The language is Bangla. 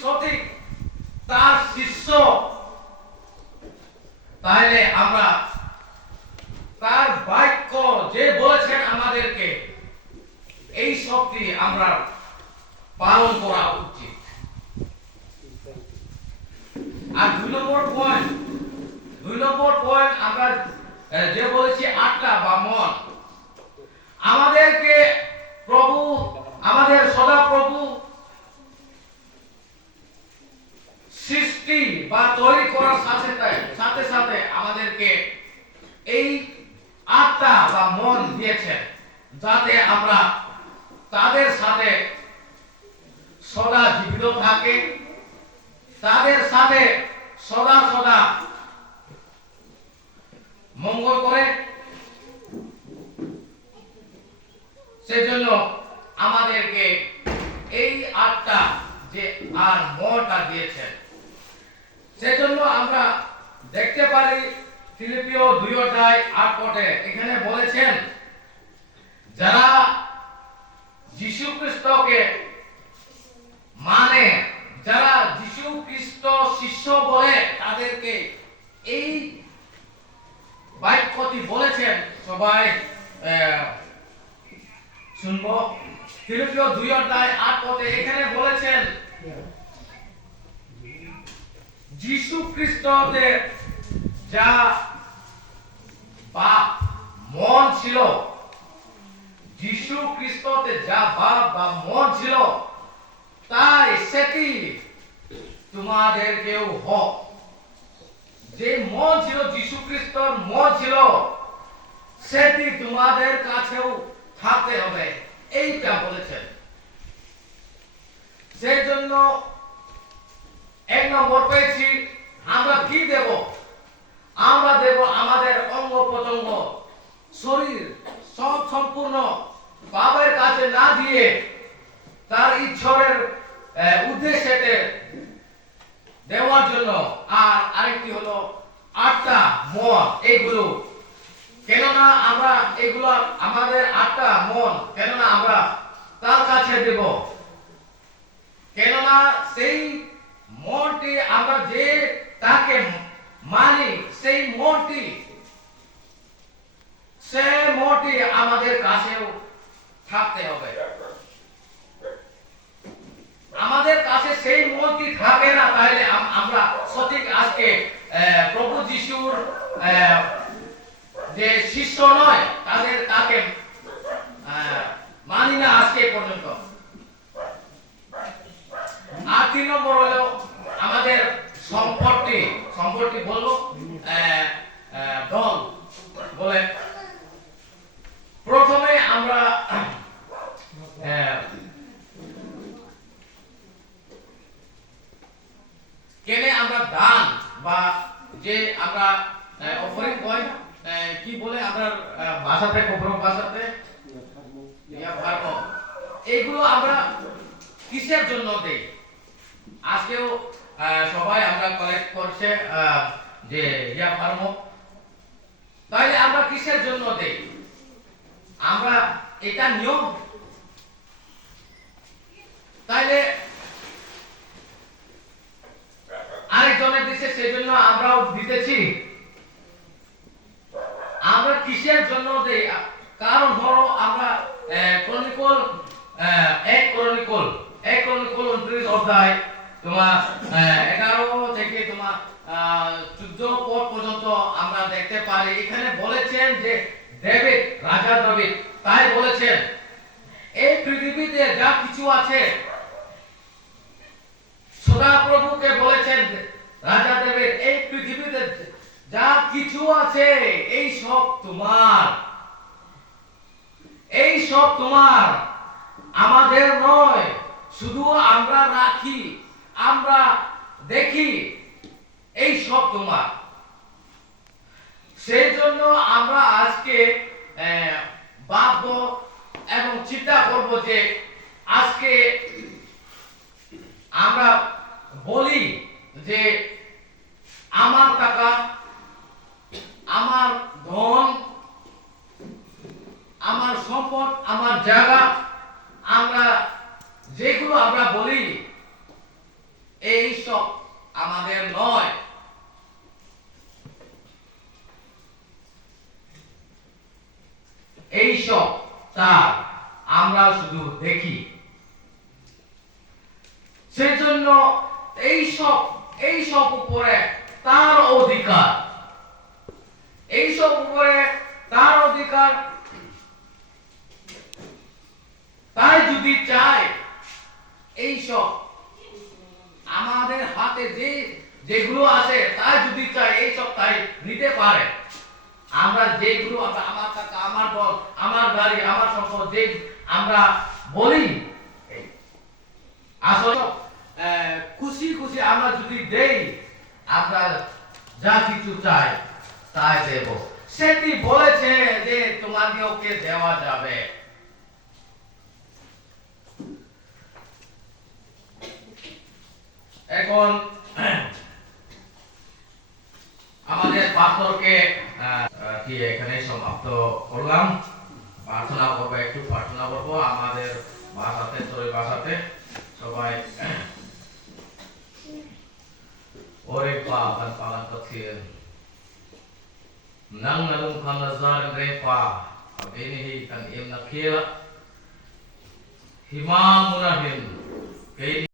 সঠিক তার শিষ্য, তাহলে আমরা তার বাক্য যে বলেছেন আমাদেরকে এই সবটি আমরা পালন করা উচিত। আর 2 নম্বর পয়েন্ট আমরা যে বলেছি আত্মা বা মন, আমাদেরকে প্রভু, আমাদের সদা প্রভু সৃষ্টি বা তৈরি করার সাথে সাথে আমাদেরকে এই আত্মা বা মন দিয়েছেন, যাতে আমরা তাদের সাথে সদা জীবিত থাকে, তাদের সাথে সদা মঙ্গল করে। সেজন্য আমাদেরকে এই আত্মা যে আর মনটা দিয়েছেন। সেজন্য আমরা দেখতে পারি ফিলিপিও 2:8 এখানে বলেছেন, যারা যীশু খ্রিস্টকে মানে, যারা যীশু খ্রিস্ট শিষ্য বলে, তাদেরকে এই বাক্যটি বলেছেন। সবাই শুনবো। ফিলিপিও 2:8 এখানে বলেছেন, যীশু খ্রিস্টতে যা বাপ মন ছিল, যীশু খ্রিস্টতে যা বাপ বা মন ছিল, তাই সেটি তোমাদেরকেও হোক। যে মন ছিল, যীশু খ্রিস্টর মন ছিল, সেটি তোমাদের কাছেও থাকতে হবে, এইটা বলেছেন। সেই জন্য 1 নম্বর পেয়েছি, আমরা কি দেব? আমরা দেব আমাদের অঙ্গ প্রত্যঙ্গ, শরীর সব সম্পূর্ণ বাবার কাছে না দিয়ে তার ঈশ্বরের উদ্দেশ্যে দেওয়ার জন্য। আর আরেকটি হলো আত্মা, মন, এইগুলো। কেননা আমরা এগুলো আমাদের আত্মা, মন, কেননা আমরা তার কাছে দেব। কেননা সেই মনটি আমরা যে তাকে মানি, সেই মনটি আমাদের কাছেও থাকতে হবে। আমাদের কাছে সেই মনটি থাকে না, তাহলে আমরা সঠিক আজকে প্রভু যিশুর যে শিষ্য নয়, তাকে মানি না আজকে পর্যন্ত। আর 3 নম্বর হলো আমাদের সম্পত্তি বলবো ধন বলে। প্রথমে আমরা কেনে আমরা দান বা যে আমরা অফারিং করি, কি বলে আমরা ভাষাতে, কোপরম ভাষাতে এইগুলো আমরা কিসের জন্য দেই? আজকেও সবাই আমরা কালেক্ট করছে যে ফার্ম, তাইলে আমরা কিসের জন্য দেই? আমরা এটা নিয়ম, তাইলে আরেকজনের দিচ্ছে, সেই জন্য আমরাও দিতেছি। আমরা কিসের জন্য দেই? কারণ ধরো আমরা ক্রনিকল 29 অধ্যায় তোমার 11 থেকে তোমার 14 পদ পর্যন্ত আমরা দেখতে পারি। এখানে বলেছেন যে রাজা দাবিদ তাই বলেছেন, এই পৃথিবীতে যা কিছু আছে, সদাপ্রভুকে বলেছেন রাজা দাবিদ, এই পৃথিবীতে যা কিছু আছে এই সব তোমার, এই সব তোমার, আমাদের নয়। শুধু আমরা রাখি, আমরা দেখি এই সব তোমার। সেই জন্য আমরা আজকে ভাবব এবং চিন্তা করব যে আজকে আমরা বলি যে আমার টাকা, আমার ধন, আমার সম্পদ, আমার জায়গা, আমরা যেগুলো আমরা বলি, সেজন্য এইসব উপরে তার অধিকার, এইসব উপরে তার অধিকার। তাই যদি চাই এইসব আমাদের হাতে যেগুলো আছে তাই যদি চাই এইসব তাই নিতে পারে। আমরা যেগুলো আমার টাকা, আমার দল, আমার গাড়ি, আমার সম্পদ যে আমরা বলি, আসলে খুশি খুশি আমরা যদি দেই, আমরা যা কিছু চাই তাই দেব। সেটি বলেছে যে তোমাদেরকে দেওয়া যাবে। এখন আমাদের পাথরকে কি এখানে সমাপ্ত করলাম। প্রার্থনা করবো, একটু প্রার্থনা করবো আমাদের ভাষাতে, তোর ভাষাতে সবাই। ওরে pa kan palan kecil nang nalung kan nazar repa ini hi kan im nakil himam munahin